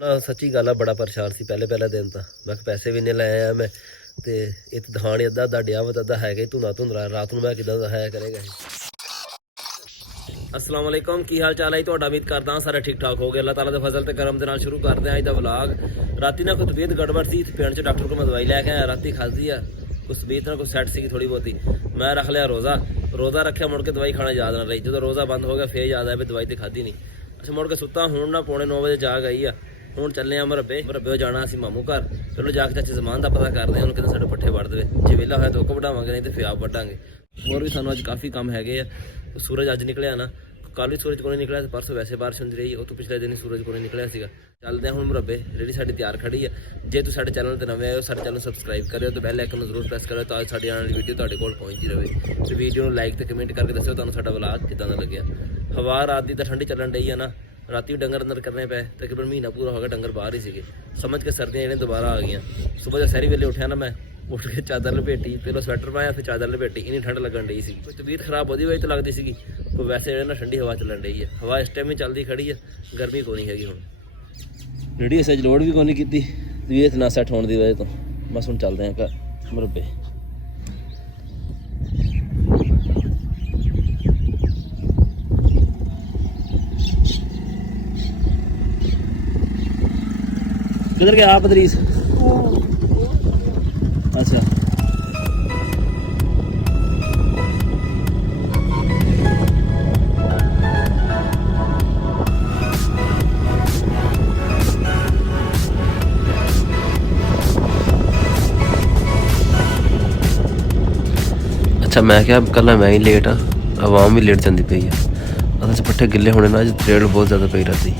ਨਾ ਸੱਚੀ ਗੱਲ ਆ, ਬੜਾ ਪਰੇਸ਼ਾਨ ਸੀ ਪਹਿਲੇ ਦਿਨ ਤਾਂ। ਮੈਂ ਕਿਹਾ ਪੈਸੇ ਵੀ ਇੰਨੇ ਲੈ ਆਇਆ ਮੈਂ, ਤੇ ਇਹ ਤਾਂ ਦਹਾਣ ਅੱਧਾ ਅੱਧਾ ਡਿਆ ਵਾ, ਅੱਧਾ ਹੈਗਾ ਧੁੰਦਾ ਧੁੰਦਰਾ, ਰਾਤ ਨੂੰ ਮੈਂ ਕਿੱਦਾਂ ਦਾ ਹੈ ਕਰੇਗਾ ਇਹ। अस्सलाम वालेकुम, की हाल चाल है ਤੁਹਾਡਾ? ਉਮੀਦ ਕਰਦਾ ਹਾਂ ਸਾਰੇ ਠੀਕ ਠਾਕ ਹੋਗੇ। ਅੱਲਾਹ ਤਾਲਾ ਦੇ ਫਜ਼ਲ ਤੇ ਕਰਮ ਦੇ ਨਾਲ ਸ਼ੁਰੂ ਕਰਦੇ ਹਾਂ ਅੱਜ ਦਾ ਵਲੌਗ। ਰਾਤੀ ਨਾ ਕੋਈ ਤਬੀਅਤ ਗੜਬੜ ਸੀ, ਪਿੰਡ 'ਚ ਡਾਕਟਰ ਕੋਲ ਮੈਂ ਦਵਾਈ ਲੈ ਕੇ ਆਇਆ, ਰਾਤੀ ਖਾਧੀ ਆ, ਕੁਛ ਤਬੀਅਤ ਨਾਲ ਕੁਛ ਸੈੱਟ ਸੀਗੀ ਥੋੜੀ ਬਹੁਤੀ। ਮੈਂ ਰੱਖ ਲਿਆ ਰੋਜ਼ਾ ਰੱਖਿਆ, ਮੁੜ ਕੇ ਦਵਾਈ ਖਾਣਾ ਯਾਦ ਨਾ ਰਹੀ। ਜਦੋਂ ਰੋਜ਼ਾ ਬੰਦ ਹੋ ਗਿਆ ਫੇਰ ਯਾਦ ਆਇਆ ਵੀ ਦਵਾਈ ਤੇ ਖਾਧੀ ਨਹੀਂ। ਅੱਛਾ, ਮੁੜ ਕੇ ਸੁੱਤਾ, ਹੁਣ ਨਾ ਪੌਣੇ 9 ਵਜੇ ਜਾਗ ਆਈ ਆ। ਹੁਣ ਚੱਲੇ ਆ ਮਰੱਬੇ ਜਾਣਾ ਅਸੀਂ ਮਾਮੂ ਘਰ। ਚਲੋ ਜਾ ਕੇ ਚਾਚੇ ਜ਼ਮਾਨ ਦਾ ਪਤਾ ਕਰਦੇ ਹਾਂ, ਉਹਨੂੰ ਕਿਤੇ ਸਾਡੇ ਪੱਠੇ ਵੱਢ ਦੇਵੇ। ਜੇ ਵਿਹਲਾ ਹੋਇਆ ਤਾਂ ਉਹ ਵਢਾਵਾਂਗੇ, ਨਹੀਂ ਤੇ ਫਿਰ ਆਪ ਵੱਢਾਂਗੇ। ਹੋਰ ਵੀ ਸਾਨੂੰ ਅੱਜ ਕਾਫੀ ਕੰਮ ਹੈਗੇ ਆ। ਸੂਰਜ ਅੱਜ ਨਿਕਲਿਆ ਨਾ, ਕੱਲ੍ਹ ਵੀ ਸੂਰਜ ਕੋਲ ਨਹੀਂ ਨਿਕਲਿਆ, ਤੇ ਪਰਸੋਂ ਵੈਸੇ ਬਾਰਿਸ਼ ਹੁੰਦੀ ਰਹੀ, ਉਹ ਤੋਂ ਪਿਛਲੇ ਦਿਨ ਹੀ ਸੂਰਜ ਕੋਲ ਨਿਕਲਿਆ ਸੀਗਾ। ਚੱਲਦੇ ਹਾਂ ਹੁਣ ਮੁਰੱਬੇ, ਜਿਹੜੀ ਸਾਡੀ ਤਿਆਰ ਖੜੀ ਆ। ਜੇ ਤੁਸੀਂ ਸਾਡੇ ਚੈਨਲ ਤੇ ਨਵੇਂ ਆਏ ਹੋ, ਸਾਡੇ ਚੈਨਲ ਨੂੰ ਸਬਸਕ੍ਰਾਈਬ ਕਰਿਓ ਤੇ ਬੈਲ ਆਈਕਨ ਨੂੰ ਜ਼ਰੂਰ ਪ੍ਰੈਸ ਕਰਿਓ, ਤਾਂ ਸਾਡੀ ਆਉਣ ਵਾਲੀ ਵੀਡੀਓ ਤੁਹਾਡੇ ਕੋਲ ਪਹੁੰਚਦੀ ਰਹੇ। ਤੇ ਵੀਡੀਓ ਨੂੰ ਲਾਈਕ ਤੇ ਕਮੈਂਟ ਕਰਕੇ ਦੱਸਿਓ ਤੁਹਾਨੂੰ ਸਾਡਾ ਵਲੌਗ ਕਿੱਦਾਂ ਦਾ ਲੱਗਿਆ। ਹਵਾ ਰਾਤ ਦੀ ਤਾਂ ਠੰਡੀ ਚੱਲਣ ਡਈ ਆ ਨਾ, ਰਾਤੀ ਵੀ ਡੰਗਰ ਅੰਦਰ ਕਰਨੇ ਪਏ, ਤਕਰੀਬਨ ਮਹੀਨਾ ਪੂਰਾ ਹੋ ਗਿਆ ਡੰਗਰ ਬਾਹਰ ਹੀ ਸੀਗੇ। ਸਮਝ ਕੇ ਸਰਦੀਆਂ ਜਿਹੜੀਆਂ ਦੁਬਾਰਾ ਆ ਗਈਆਂ। ਸੁਬਾਹ ਜਦ ਸਹਿਰੀ ਵੇਲੇ ਉੱਠਿਆ ਨਾ, ਮੈਂ ਉੱਠ ਕੇ ਚਾਦਰ ਲਪੇਟੀ, ਪਹਿਲਾਂ ਸਵੈਟਰ ਪਾਇਆ ਫਿਰ ਚਾਦਰ ਲਪੇਟੀ, ਇੰਨੀ ਠੰਡ ਲੱਗਣ ਡਈ ਸੀ। ਕੋਈ ਤਬੀਅਤ ਖਰਾਬ ਉਹਦੀ ਵਜ੍ਹਾ ਤੋਂ ਲੱਗਦੀ ਸੀਗੀ, ਕੋਈ ਵੈਸੇ ਜਿਹੜੇ ਨਾ ਠੰਡੀ ਹਵਾ ਚੱਲਣ ਡਈ ਹੈ। ਹਵਾ ਇਸ ਟਾਈਮ ਹੀ ਚੱਲਦੀ ਖੜੀ ਆ, ਗਰਮੀ ਕੋਈ ਨਹੀਂ ਹੈਗੀ ਹੁਣ। ਰੇਡੀ ਅਸਾਂ ਲੋਡ ਵੀ ਕੋਈ ਨਹੀਂ ਕੀਤੀ ਤਬੀਅਤ ਨਾ ਸੈੱਟ ਹੋਣ ਦੀ ਵਜ੍ਹਾ ਤੋਂ। ਬਸ ਹੁਣ ਚੱਲਦੇ ਹਾਂ ਘਰ ਮੁਰੱਬੇ। किधर गया आप अदरीस? अच्छा, अच्छा मैं क्या कल मैं ही लेट हाँ, आवाम भी लेट जाती पई है। असल च पट्ठे गिले होने ना, त्रेड़ बहुत ज़्यादा पई राती।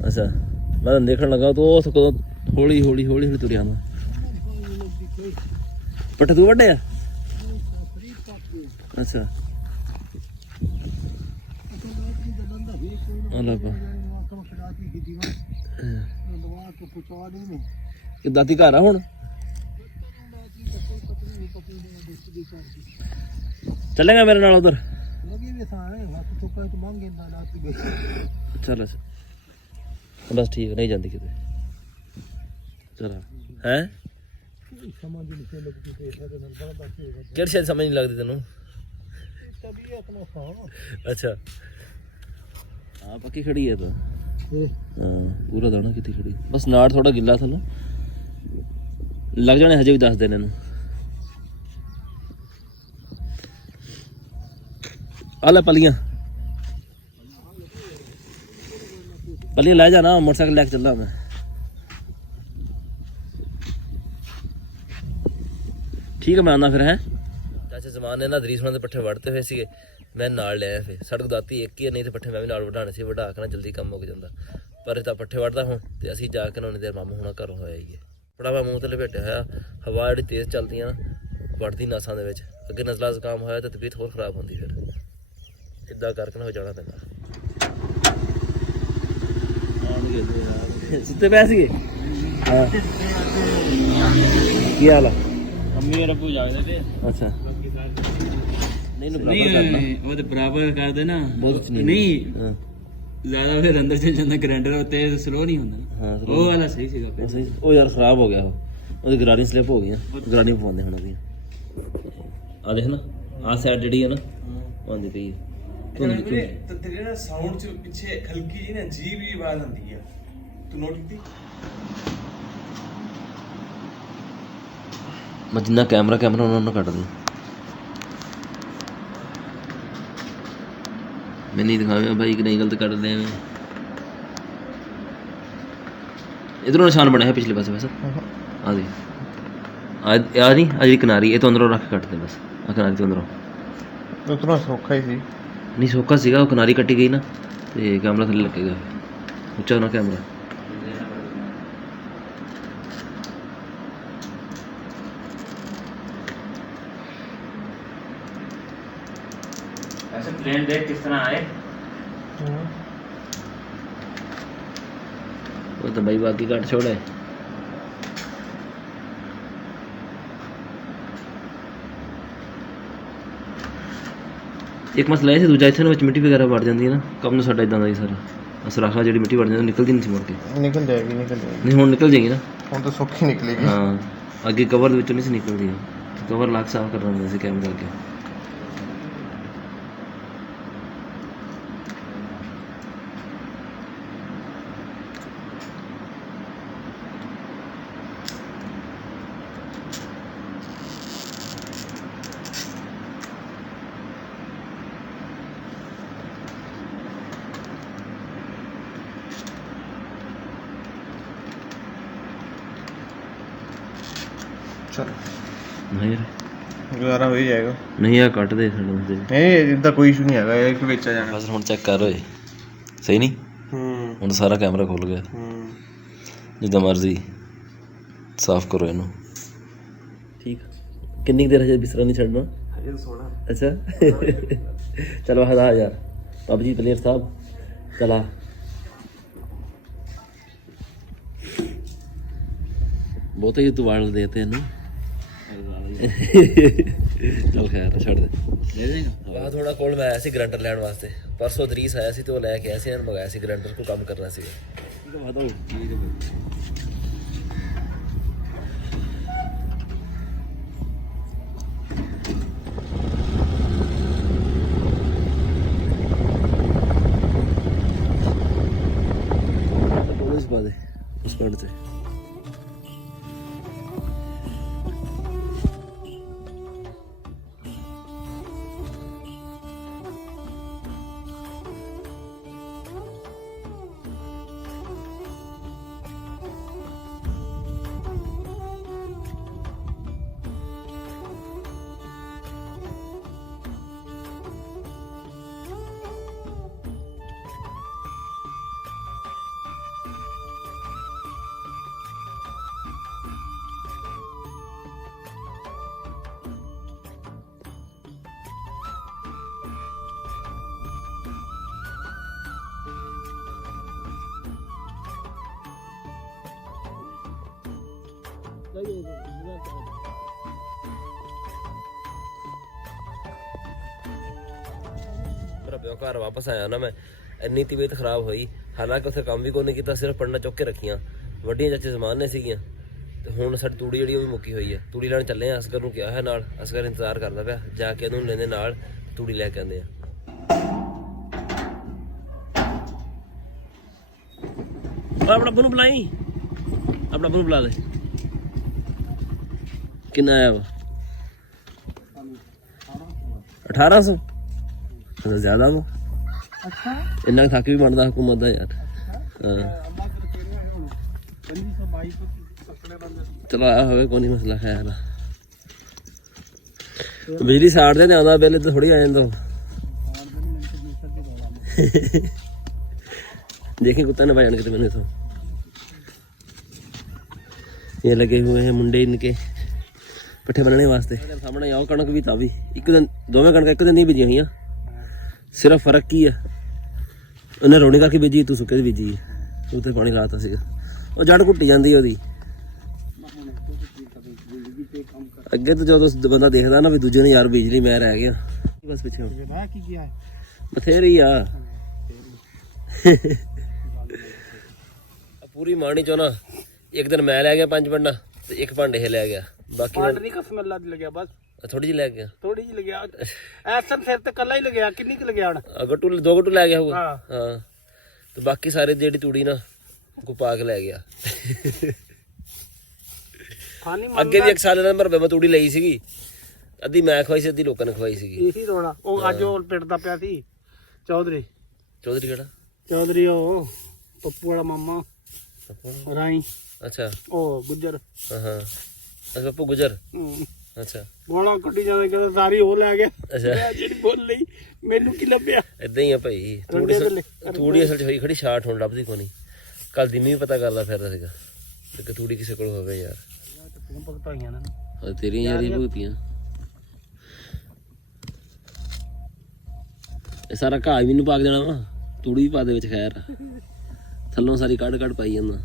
अच्छा, मैं देखने लगा तो हौली हौली हौली हौली तुरिया ना। पट्ठे तू वड्डे? अच्छा, दाती घर आ हुण? चलेगा मेरे नाल उधर? चल बस ठीक, नहीं जाती किते। चल है किहड़ी शायद समझ नहीं लगती तेनू? अच्छा हाँ, पक्की खड़ी है तो हाँ, पूरा दाना कितनी खड़ी, बस नाड़ थोड़ा गिला था ना, लग जाने हजे भी 10 दिन इनू। आ ले पलियां ले जाना, मोटरसाइकिल लैके चलना मैं। ठीक है, मैं आना फिर है। चाचा जमान ने ना दरीस होने पट्ठे वढ़ते हुए सी, मैं नाल ले आया। फिर सड़क दाती एक ही है, नहीं तो पट्ठे मैं भी नाल वढ़ाने से वढ़ा के ना जल्दी कम मुक जाता। पर इतना पट्ठे वढ़दा हूँ तो असीं जाके ना उन्नी देर मामू होना घरों होया ही है। बड़ा मैं मूँह ते लपेटे होया, हवा जी तेज़ चलती है ना, वढ़दी नसां दे विच, अगे नज़ला जुकाम होया तो तबीयत होर खराब होंदी। फिर इदा करके ना हो जाना पैंदा। सुते पै सी? की हाल है? अम्मी और अब्बू जागदे पे। अच्छा, नहीं वो तो बराबर कर दे ना, बहुत नहीं ज्यादा फिर अंदर चल जाता ग्राइंडर, तेज स्लो नहीं होता। हां, वो वाला सही सीगा। वो यार खराब हो गया, वो गरारी स्लिप हो गई, गरारी पवांदे हुण ओदी। आ देख ना, आ साइड जेडी है ना आंदी पई तो तेरे ना साउंड च पीछे हल्की जी ना जी भी आवाज आंदी है, तू नोट की? मैं जिन्ना कैमरा उन्होंने कट दूँ, मैं नहीं दिखावे भाई कि नहीं गलत कट दे। इधरों निशान बने है पिछले पासे वैसे। आ दे आ नहीं, आज किनारी ये तो अंदरों रख कट दे बस। आ किनारी तो अंदरों उतना सौखा ही सी नहीं, सौखा सीगा, वो किनारी कटी गई ना तो कैमरा थले लगेगा, उच्चा ना कैमरा। ऐसे प्लेन देख किस तरह आए। वो तो भाई बाकी काट छोड़े। ਇੱਕ ਮਸਲਾ ਇਹ ਸੀ ਦੂਜਾ ਇੱਥੇ ਵਿੱਚ ਮਿੱਟੀ ਵਗੈਰਾ ਵੜ ਜਾਂਦੀ ਹੈ ਨਾ, ਕੰਮ ਨੂੰ ਸਾਡਾ ਇਦਾਂ ਦਾ ਹੀ ਸਾਰਾ ਸਰਾਖਾ ਜਿਹੜੀ ਮਿੱਟੀ ਵੜ ਜਾਂਦੀ ਨਿਕਲਦੀ ਨਹੀਂ ਸੀ ਮੁੜ ਕੇ। ਨਿਕਲ ਜਾਏਗੀ ਨਹੀਂ ਹੁਣ ਨਿਕਲ ਜਾਏਗੀ ਨਾ, ਹੁਣ ਤਾਂ ਸੌਖੀ ਨਿਕਲੇਗੀ। ਹਾਂ ਅੱਗੇ ਕਵਰ ਦੇ ਵਿੱਚੋਂ ਨਹੀਂ ਸੀ ਨਿਕਲਦੀ, ਕਵਰ ਲੱਗ ਸਾਫ਼ ਕਰਨਾ ਹੁੰਦਾ ਸੀ ਕੈਮ ਕਰਕੇ। ਚਲ ਨਹੀਂ ਗੁਜ਼ਾਰਾ ਹੋ ਹੀ ਜਾਏਗਾ। ਨਹੀਂ ਆ ਕੱਟ ਦੇ ਸਾਨੂੰ ਨਹੀਂ ਇਦਾਂ ਕੋਈ ਇਸ਼ੂ ਨਹੀਂ ਹੈਗਾ, ਇਹ ਕਿ ਵੇਚਿਆ ਜਾਣਾ ਬਸ। ਹੁਣ ਚੈੱਕ ਕਰ ਓਏ, ਸਹੀ ਨਹੀਂ? ਹੁਣ ਸਾਰਾ ਕੈਮਰਾ ਖੁੱਲ ਗਿਆ, ਜਿੱਦਾਂ ਮਰਜ਼ੀ ਸਾਫ਼ ਕਰੋ ਇਹਨੂੰ। ਠੀਕ, ਕਿੰਨੀ ਕੁ ਦੇਰ ਹਜੇ ਬਿਸਤਰਾ ਨਹੀਂ ਛੱਡਣਾ? ਹਜੇ ਸੋਣਾ। ਅੱਛਾ ਚਲੋ ਹਦਾ ਯਾਰ ਪਬਜੀ ਪਲੇਅਰ ਸਾਹਿਬ ਚਲਾ। ਬਹੁਤ ਹੀ ਤੂੰ ਵਾਲ ਦੇਤੇ ਇਹਨੂੰ। ਚਲ ਖੈਰ ਛੱਡ ਦੇ। ਬਾਅਦ ਥੋੜਾ ਕੋਲ ਮੈਂ ਆਇਆ ਸੀ ਗਰੰਟਰ ਲੈਣ ਵਾਸਤੇ, ਪਰਸੋਂ ਦਰੀਸ ਆਇਆ ਸੀ ਤੇ ਉਹ ਲੈ ਕੇ ਆਇਆ ਸੀ, ਇਹਨਾਂ ਮੰਗਾਇਆ ਸੀ ਗਰੰਟਰ ਕੋ ਕੰਮ ਕਰਨਾ ਸੀਗਾ। ਪਾ ਦੇ ਉਸ ਪਿੰਡ 'ਚ। ਮੇਰਾ ਪਿਓ ਘਰ ਵਾਪਸ ਆਇਆ ਨਾ, ਮੈਂ ਇੰਨੀ ਤਬੀਅਤ ਖਰਾਬ ਹੋਈ, ਹਾਲਾਂਕਿ ਉੱਥੇ ਕੰਮ ਵੀ ਕੋਈ ਨਹੀਂ ਕੀਤਾ, ਸਿਰਫ ਪੰਡਾ ਚੁੱਕ ਕੇ ਰੱਖੀਆਂ। ਵੱਡੀਆਂ ਚਾਚੇ ਜ਼ਮਾਨ ਨੇ ਸੀਗੀਆਂ ਤੇ ਹੁਣ ਸਾਡੀ ਤੂੜੀ ਜਿਹੜੀ ਉਹ ਵੀ ਮੁੱਕੀ ਹੋਈ ਹੈ। ਤੂੜੀ ਲੈਣ ਚੱਲੇ ਆ, ਅਸਗਰ ਨੂੰ ਕਿਹਾ ਹੈ ਨਾਲ, ਅਸਗਰ ਇੰਤਜ਼ਾਰ ਕਰਦਾ ਪਿਆ, ਜਾ ਕੇ ਉਹਨੂੰ ਲੈਂਦੇ ਨਾਲ ਤੂੜੀ ਲੈ ਕੇ ਆਉਂਦੇ ਆ। ਆਪਣਾ ਬਨੂੰ ਬੁਲਾਈ, ਆਪਣਾ ਬਨੂੰ ਬੁਲਾ ਲੈ। ਕਿੰਨਾ ਆਇਆ ਵਾ? 1800 ਜ਼ਿਆਦਾ ਵਾ। ਅੱਛਾ ਇੰਨਾ ਥੱਕ ਵੀ ਬਣਦਾ ਹਕੂਮਤ ਦਾ ਯਾਰ। ਹਾਂ ਚਲੋ ਆਇਆ ਹੋਵੇ ਕੋਈ ਨਹੀਂ ਮਸਲਾ ਹੈ ਨਾ। ਬਿਜਲੀ ਸਾੜਦੇ ਨੇ ਆਉਂਦਾ ਬਿੱਲ ਤੇ ਥੋੜੀ ਆ ਜਾਂਦਾ। देखिए कुत्ता ने भाई कितने मैंने तो ये लगे हुए हैं मुंडे इनके पट्ठे बनने वास्ते। सामने आओ कणक भी था भी एक दिन दोवें कणक एक दिन नहीं बीजी हुई, सिर्फ फर्क की है उन्हें रोनी करके बीजी, तू सुके बीजी उत्थे पानी लाता सीगा, ਉਹ ਜੜ ਘੁੱਟੀ ਜਾਂਦੀ ਉਹਦੀ। ਅੱਗੇ ਤਾਂ ਜਦੋਂ ਬੰਦਾ ਦੇਖਦਾ ਨਾ ਵੀ ਦੂਜੇ ਨੂੰ ਯਾਰ ਬੀਜ ਲਈ, ਮੈਂ ਰਹਿ ਗਿਆ ਬਸ ਪਿੱਛੇ। ਬਥੇਰੀ ਆ ਪੂਰੀ ਮਾਣੀ ਚੋਂ ਨਾ, ਇੱਕ ਦਿਨ ਮੈਂ ਲੈ ਗਿਆ 5 ਪੰਡਾ ਤੇ ਇੱਕ ਪੰਡ ਇਹ ਲੈ ਗਿਆ, ਬਾਕੀ ਨਹੀਂ ਕਸਮ ਅੱਲਾ ਦੀ ਲੱਗਿਆ ਬਸ ਥੋੜੀ ਜਿਹੀ ਲੈ ਗਿਆ, ਥੋੜੀ ਜਿਹੀ ਲੱਗਿਆ ਐਸਨ ਸਿਰ ਤੇ ਕੱਲਾ ਹੀ ਲੱਗਿਆ। ਕਿੰਨੀ ਕੁ ਲੱਗਿਆ ਹੁਣ? ਗੱਟੂ 2 ਗੱਟੂ ਲੈ ਗਿਆ ਹੋਊਗਾ। ਹਾਂ ਤੇ ਬਾਕੀ ਸਾਰੇ ਜਿਹੜੀ ਤੂੜੀ ਨਾ ਕੋ ਪਾ ਕੇ ਲੈ ਗਿਆ। ਅੱਗੇ ਵੀ 1 ਸਾਲ ਦਾ ਨੰਬਰ ਮੈਂ ਤੂੜੀ ਲਈ ਸੀਗੀ, ਅੱਧੀ ਮੈਂ ਖਵਾਈ ਸੀ ਅੱਧੀ ਲੋਕਾਂ ਨੇ ਖਵਾਈ ਸੀਗੀ। ਇਹੀ ਰੋਣਾ ਉਹ ਅੱਜ ਉਹ ਪਿੰਡ ਦਾ ਪਿਆ ਸੀ ਚੌਧਰੀ। ਚੌਧਰੀ ਕਿਹੜਾ? ਚੌਧਰੀ ਉਹ ਪੱਪੂ ਵਾਲਾ ਮਾਮਾ ਰਾਈ। ਅੱਛਾ ਉਹ ਗੁੱਜਰ। ਹਾਂ ਹਾਂ ਅੱਛਾ ਪੱਪੂ ਗੁੱਜਰ। ਅੱਛਾ ਗੋਲਾ ਕੱਢੀ ਜਾਂਦੇ ਕਹਿੰਦੇ ਸਾਰੀ ਉਹ ਲੈ ਗਿਆ। ਅੱਛਾ ਜਿਹੜੀ ਬੋਲ ਲਈ ਮੈਨੂੰ ਕੀ ਲੱਭਿਆ? ਏਦਾਂ ਹੀ ਆ ਭਾਈ, ਤੂੜੀ ਅਸਲ ਚ ਹੋਈ ਖੜੀ ਸ਼ਾਰਟ ਹੁਣ ਲੱਭਦੀ ਕੋਈ ਨਹੀਂ। ਕੱਲ ਦੀ ਵੀ ਪਤਾ ਕਰਦਾ ਫਿਰਦਾ ਸੀਗਾ ਕਿ ਤੂੜੀ ਕਿਸੇ ਕੋਲ ਹੋਵੇ ਯਾਰ। ਤੇਰੀਆਂ ਯਾਰੀ ਭੁਗਤੀਆਂ। ਇਹ ਸਾਰਾ ਘਾਹ ਵੀ ਨੂੰ ਪਾ ਦੇਣਾ ਵਾ, ਤੂੜੀ ਵੀ ਪਾ ਦੇ ਵਿੱਚ, ਖੈਰ ਥੱਲੋਂ ਸਾਰੀ ਕੱਢ ਪਾਈ ਜਾਂਦਾ।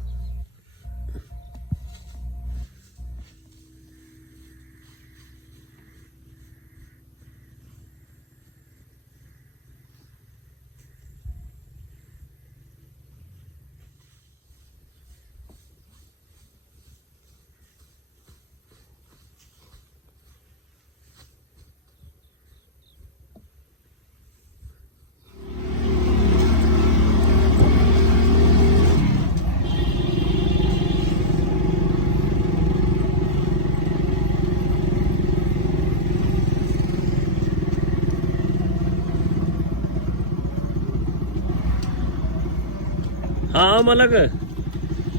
ਹਾਂ ਮਲਕ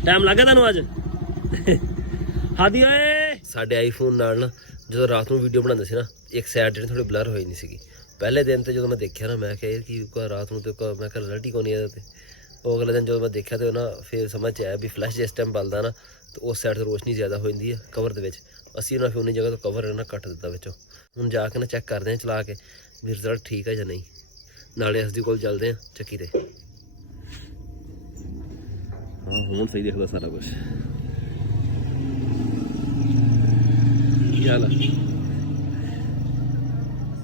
ਟਾਈਮ ਲੱਗਾ ਤੈਨੂੰ ਅੱਜ ਹਾਦੀ ਓਏ ਸਾਡੇ ਆਈਫੋਨ ਨਾਲ ਨਾ ਜਦੋਂ ਰਾਤ ਨੂੰ ਵੀਡੀਓ ਬਣਾਉਂਦੇ ਸੀ ਨਾ ਇੱਕ ਸਾਈਡ ਜਿਹੜੀ ਥੋੜੀ ਬਲਰ ਹੋਈ ਨਹੀਂ ਸੀਗੀ ਪਹਿਲੇ ਦਿਨ ਤੇ ਜਦੋਂ ਮੈਂ ਦੇਖਿਆ ਨਾ ਮੈਂ ਕਿਹਾ ਯਾਰ ਕੀ ਰਾਤ ਨੂੰ ਤੇ ਮੈਂ ਕਿਹਾ ਰਿਜ਼ਲਟ ਹੀ ਕੋਈ ਨਹੀਂ ਇਹਦਾ ਤੇ ਉਹ ਅਗਲੇ ਦਿਨ ਜਦੋਂ ਮੈਂ ਦੇਖਿਆ ਤੇ ਨਾ ਫਿਰ ਸਮਝ ਆਇਆ ਵੀ ਫਲੈਸ਼ ਜਿਸ ਟਾਈਮ ਬਲਦਾ ਨਾ ਤੇ ਉਸ ਸਾਈਡ ਤੇ ਰੋਸ਼ਨੀ ਜ਼ਿਆਦਾ ਹੋ ਜਾਂਦੀ ਹੈ ਕਵਰ ਦੇ ਵਿੱਚ ਅਸੀਂ ਉਹਨਾਂ ਫਿਰ ਉਨੀ ਜਗ੍ਹਾ ਤੋਂ ਕਵਰ ਨਾ ਕੱਟ ਦਿੱਤਾ ਵਿੱਚੋਂ ਹੁਣ ਜਾ ਕੇ ਨਾ ਚੈੱਕ ਕਰਦੇ ਹਾਂ ਚਲਾ ਕੇ ਵੀ ਰਿਜ਼ਲਟ ਠੀਕ ਹੈ ਜਾਂ ਨਹੀਂ ਨਾਲੇ ਐਸਡੀ ਕੋਲ ਚੱਲਦੇ ਹਾਂ ਚੱਕੀ ਤੇ ਹਾਂ ਹੁਣ ਸਹੀ ਦਿਖਦਾ ਸਾਰਾ ਕੁਝ ਯਾਲਾ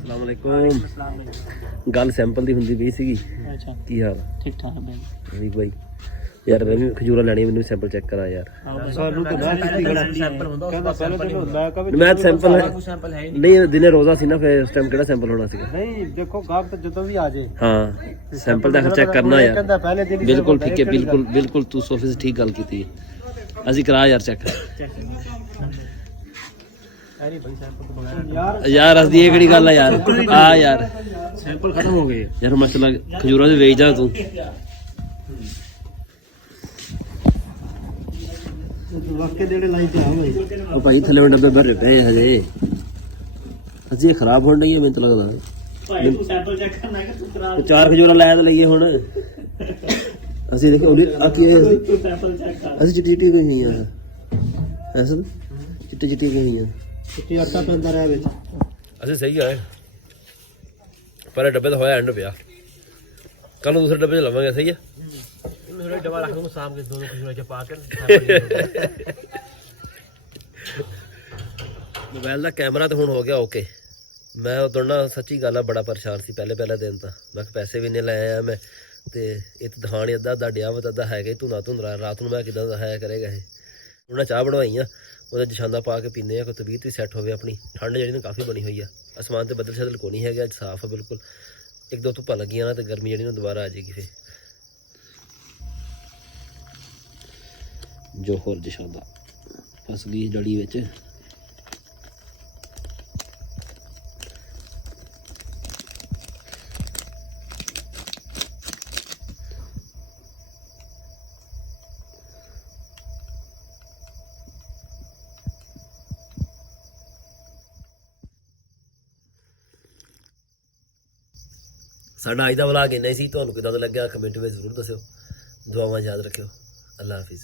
अस्सलाम वालेकुम गल सैंपल दी हुंदी पई सीगी अच्छा की हाल ठीक ठाक है रवि भाई यार रवि खजूरा लेनी मैनू सैंपल चेक करा यार ਸਾਨੂੰ ਤਾਂ ਬਾਅਦ ਕੀਤੀ ਗੜਾ ਕਹਿੰਦਾ ਪਹਿਲੇ ਤੇ ਹੁੰਦਾ ਕभी मैं सैंपल नहीं दिन रोजा सी ना फिर उस टाइम केड़ा सैंपल होना सीगा नहीं देखो गाहक तो ਜਦੋਂ ਵੀ ਆ ਜਾਏ हां सैंपल दा चेक करना यार ਕਹਿੰਦਾ ਪਹਿਲੇ ਦਿਨ बिल्कुल ठीक है बिल्कुल बिल्कुल तू सोफे से ठीक गल कीती है ਅਸੀਂ ਕਰਾ ਯਾਰ ਚੈੱਕ यार असदी ये केड़ी गल है यार आ यार सैंपल खत्म हो गए यार मसला खजूरा दे वेचदा तू वाकई डेढ़ लाई पे आ भाई ओ भाई थले डब्बे भरे पे हजे अजी खराब होण नहीं है मैं तो लगदा भाई तू सैंपल चेक करना है कि तू खराब चार खजूरा लाया तो लईए हुण ਅਸੀਂ ਦੇਖੋ ਉਹਦੀ ਆ ਕੀ ਹੈ तू सैंपल चेक कर ਅਸੀਂ ਚਿੱਟੀ ਚਿੱਟੀ ਗਈ ਹੋਈਆਂ ਐਸਾ ਚਿੱਟੀ ਚਿੱਟੀ ਗਈ ਹੋਈਆਂ ਚਿੱਟੀ ਆਟਾ ਪੈਂਦਾ ਰਿਹਾ ਵਿੱਚ ਅਸੀਂ ਸਹੀ ਆਏ ਪਰ ਇਹ ਡੱਬੇ ਤਾਂ ਹੋਇਆ ਐਂਡ ਪਿਆ ਕੱਲ ਨੂੰ ਦੂਸਰੇ ਡੱਬੇ ਚ ਲਵਾਂਗੇ ਸਹੀ ਹੈ मेरा डब्बा रख दूंगा शाम के दोनों खजूर के पा के ਮੋਬਾਈਲ ਦਾ ਕੈਮਰਾ ਤਾਂ ਹੁਣ ਹੋ ਗਿਆ ਓਕੇ ਮੈਂ ਉਦੋਂ ਨਾ ਸੱਚੀ ਗੱਲ ਆ ਬੜਾ ਪਰੇਸ਼ਾਨ ਸੀ ਪਹਿਲੇ ਦਿਨ ਤਾਂ ਮੈਂ ਕਿਹਾ ਪੈਸੇ ਵੀ ਇੰਨੇ ਲੈ ਆਇਆ ਮੈਂ ਤੇ ਇਹ ਤਾਂ ਦਿਖਾਣ ਅੱਧਾ ਡਿਆ ਵਾ ਤਾਂ ਅੱਧਾ ਹੈਗਾ ਧੁੰਦਾ ਧੁੰਦਲਾ ਰਾਤ ਨੂੰ ਮੈਂ ਕਿੱਦਾਂ ਦਿਖਾਇਆ ਕਰੇਗਾ ਇਹ ਉਹਨਾਂ ਚਾਹ ਬਣਵਾਈ ਆ ਉਹਦਾ ਜਸ਼ਾਂਦਾ ਪਾ ਕੇ ਪੀਂਦੇ ਆ ਕੋਈ ਤਬੀਅਤ ਵੀ ਸੈੱਟ ਹੋਵੇ ਆਪਣੀ ਠੰਡ ਜਿਹੜੀ ਨਾ ਕਾਫੀ ਬਣੀ ਹੋਈ ਆ ਅਸਮਾਨ ਤੇ ਬੱਦਲ ਸ਼ਦਲ ਕੋਈ ਨਹੀਂ ਹੈਗਾ ਅੱਜ ਸਾਫ਼ ਆ ਬਿਲਕੁਲ ਇੱਕ ਦੋ ਧੁੱਪਾਂ ਲੱਗੀਆਂ ਨਾ ਤੇ ਗਰਮੀ ਜਿਹੜੀ ਨਾ ਦੁਬਾਰਾ ਆ ਜਾਏਗੀ ਫਿਰ ਜੋਹਰ ਜਸ਼ਾਂਦਾ ਫਸ ਗਈ ਜੜੀ ਵਿੱਚ ਸਾਡਾ ਅੱਜ ਦਾ ਵਲੌਗ ਇੰਨਾ ਹੀ ਸੀ ਤੁਹਾਨੂੰ ਕਿੱਦਾਂ ਦਾ ਲੱਗਿਆ ਕਮੈਂਟ ਵਿੱਚ ਜ਼ਰੂਰ ਦੱਸਿਓ ਦੁਆਵਾਂ ਯਾਦ ਰੱਖਿਓ ਅੱਲਾ ਹਾਫਿਜ਼